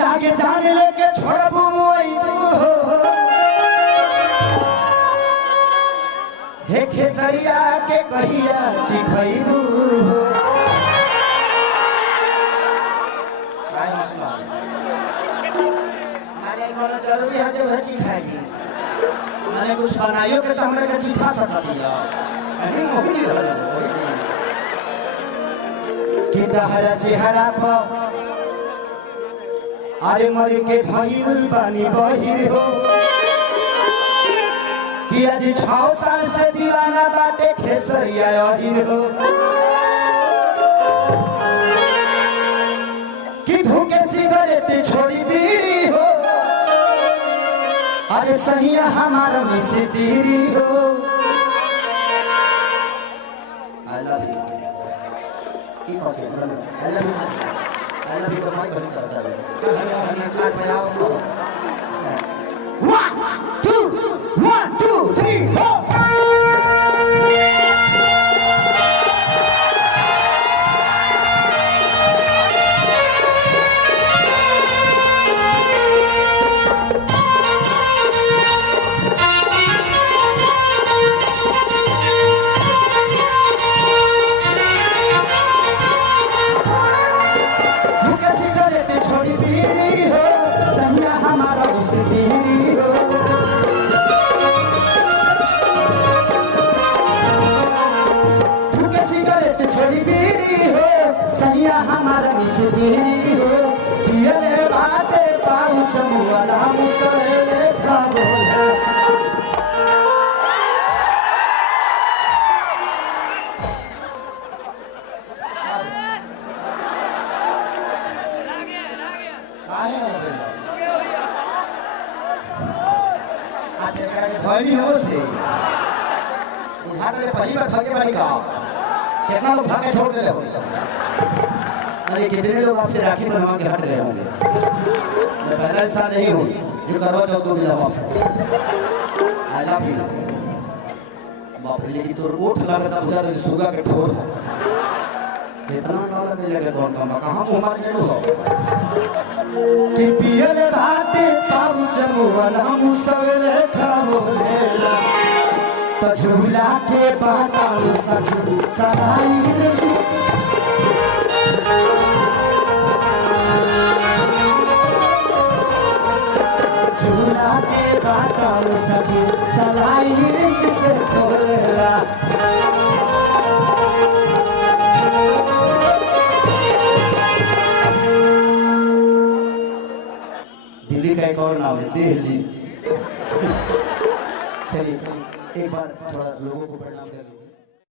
लागे जान लेके छोड़बू मोइबू हे खेसरिया के कहिया चिखैबू जरूरी है जो है चिखाएगी मैंने कुछ बनाइयो के तो हमरा के चिखा सकती है नहीं होगी कि तहरा चेहरा पर अरे मर के भइल बानी बहिर हो कि आज 6 साल से दीवाना बाटे खेसरिया अहिर हो कि धोखे सिगरेट छोड़ी बीड़ी हो अरे सहिया हमारा मिसे तेरी हो I love you I love you तो भाई बन करता है चल हरिया चाट में आओ 1 2 3 4 हमारा मिसरी हो पियले बाटे पाउच मुआला मुसले खाबोला आसे करे धड़ी हो से बुझा दे पहली बार भागे बारी का कितना लोग भागे छोड़ दे अरे कितने लोग आपसे राखी बनवा के हट गए होंगे मैं पहला इंसान नहीं हूँ जो करवा चौथ को मिला आपसे आई लव यू बाप रे लेकिन तो ओठ लगता बुझा दे सुगा के ठोर हो इतना ना लगे लगे कौन काम कहां हमारे जरूर हो कि पियले भाते पाबू चमुवाला मुसवेले खाबोलेला तो झूला के बाटा सखी सदाई झूला के बाटा सखी सलाई रिंच से खोलेला दिल्ली का एक और नाम है दिल्ली चलिए एक बार थोड़ा लोगों को प्रणाम कर लीजिए।